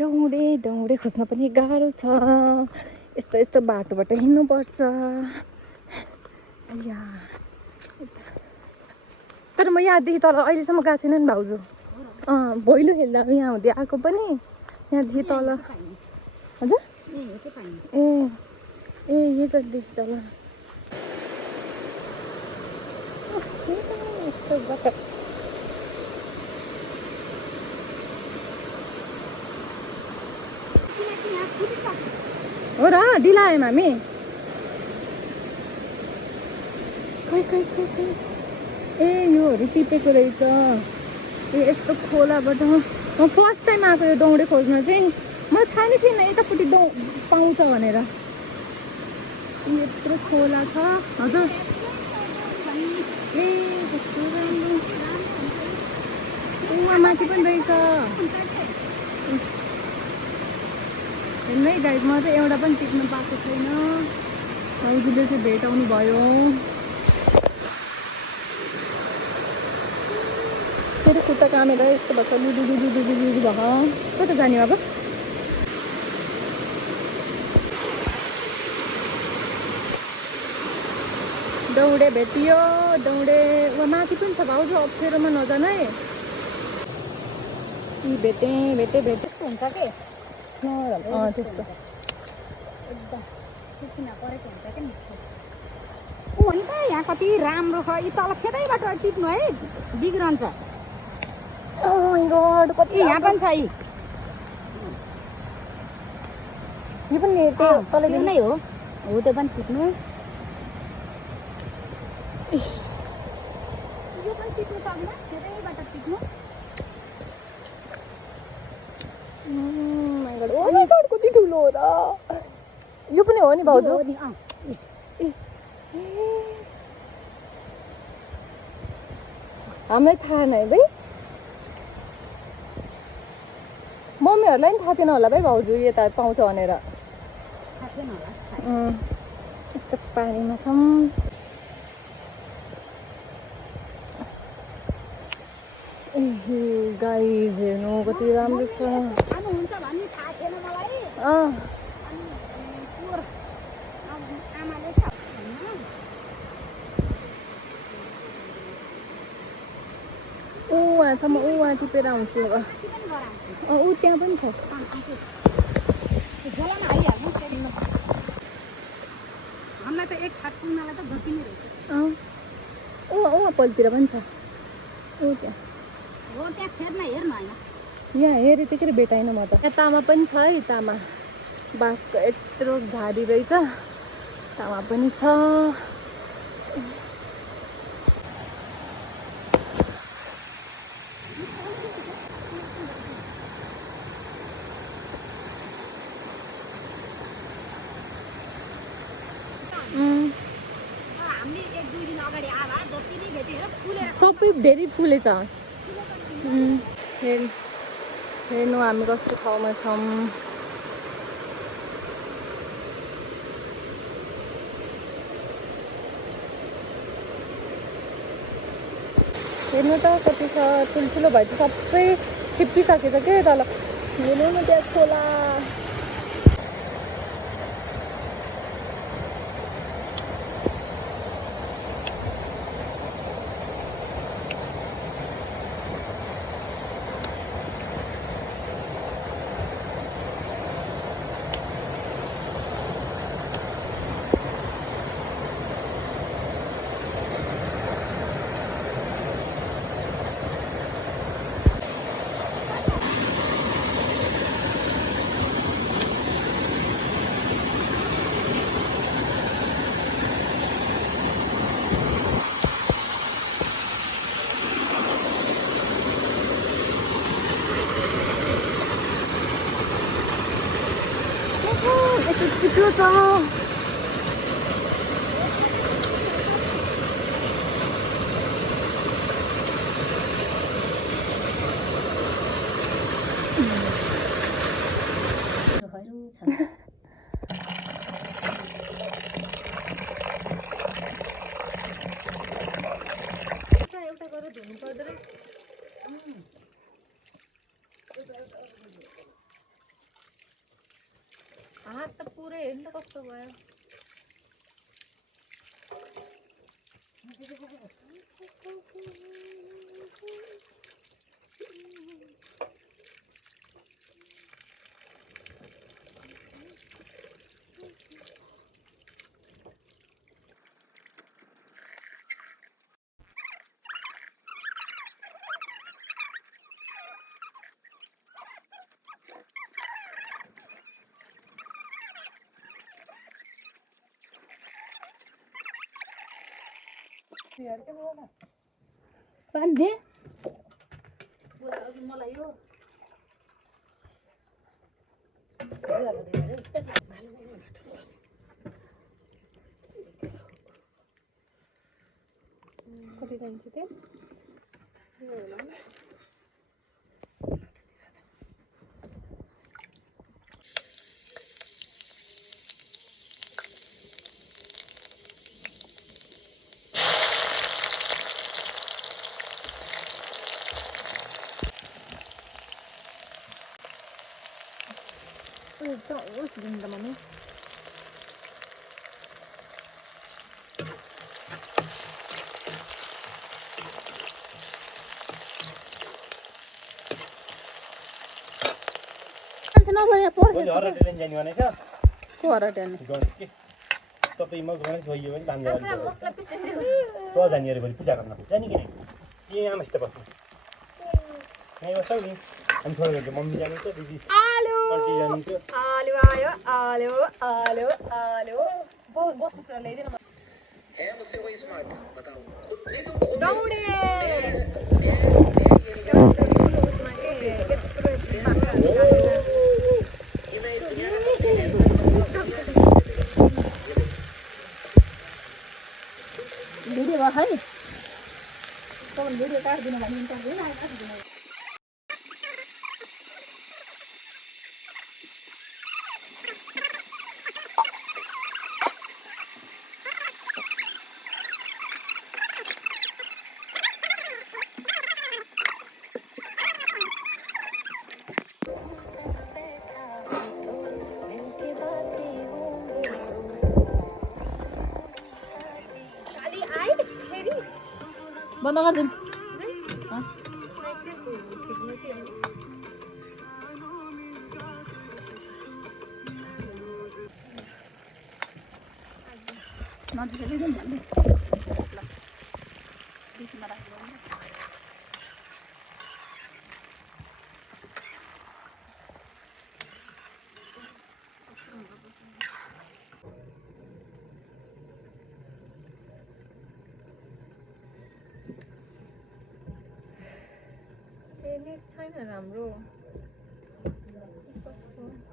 दौडे दौडे खोज्न पनि गाह्रो छ। यस्तो यस्तो बाटोबाट हिँड्नुपर्छ। तर म यहाँदेखि तल अहिलेसम्म गएको छैन नि भाउजू। भैलो खेल्दा यहाँ हुँदै आएको पनि यहाँदेखि तल। हजुर ए ए यतादेखि तल यस्तो बाटो। हो र ढिला आयौँ हामी। खै खै खै खै ए योहरू टिपेको रहेछ। ए यस्तो खोलाबाट म फर्स्ट टाइम आएको यो दौडे खोज्न चाहिँ। मलाई थाहा नै थिएन यतापट्टि पाउँछ भनेर। यत्रो खोला छ। हजुर ए कस्तो राम्रो। उहाँ माथि पनि रहेछ। हेर्नु है गाइस, म चाहिँ एउटा पनि टिप्न पाएको छैन। भाउजूले चाहिँ भेटाउनु भयो। मेरो खुट्टा कामेर यस्तो भएको लुडु लुडु लुडु लुडु भएको। कता जाने अब? दौडे भेटियो दौडे। ऊ माथि पनि छ भाउजू, अप्ठ्यारोमा नजानु है। भेटेँ भेटेँ भेटेँ हुन्छ कि त्यस्तो ऊ हो नि त यहाँ कति राम्रो छ। यी तल खेतैबाट टिप्नु है, बिग्रन्छ। यहाँ पनि छ। यो पनि तल नै हो त्यो पनि टिप्नु। यो पनि टिप्नु सक्दैन, खेतैबाट टिप्नु। कति ठुलो हो र। यो पनि हो नि भाउजू। हामीलाई थाहा नै भाइ। मम्मीहरूलाई पनि थाहा थिएन होला भाइ भाउजू यता पाउँछ भनेर। यस्तो पानीमा छौँ। गाइस हेर्नु कति राम्रो छ। उहाँसम्म उहाँ टिपेर आउँछु अब। ऊ त्यहाँ पनि छ। हामीलाई त एक छाट पुग्नलाई त जति नै रहेछ। उहाँ पल्तिर पनि छ। त्यहाँ खेतमा हेर्नु होइन। यहाँ हेरेँ त्यतिखेर भेटाइन म त। यहाँ तामा पनि छ है। तामा बाँसको यत्रो झाडी रहेछ। तामा पनि छ। सबै धेरै फुलेछ। हेर्नु हामी कस्तो ठाउँमा छौँ। हेर्नु त कति छ। ठुल्ठुलो भएपछि सबै छिप्पिसकेछ के तल। हेर्नु न त्यहाँ खोला। यस्तो चिप्लो छ। धुनु पर्दो रहेछ हात त पुरै हेर्नु त कस्तो भयो पानी दे मलाई यो कति चाहिन्छ त्यो teman-teman नभए पर्छ हराटेन जाने भनेको को हराटेन गणेश के तपाईँ म गणेश भइयो भने धान जाने त जाने अरे भोलि पूजा गर्न जाने कि ए आमासित बस्नु यहीँ बस्छौ नि अनि छोराहरू मम्मी जानुहुन्छ दिदी आन्टी जानुहुन्छ आलु आयो आलु आलु आलु बस्नु कुरा ल्याइदिनु है मुझसे वही स्मार्ट बताओ खुद नहीं तुम खुद दौडे भिडियो भयो है तपाईँ भिडियो काट्दिनु भने काट्दिनु बन्द गरिदिनु नजिकै भन्नु ल बिचमा राख्नु छैन राम्रो कस्तो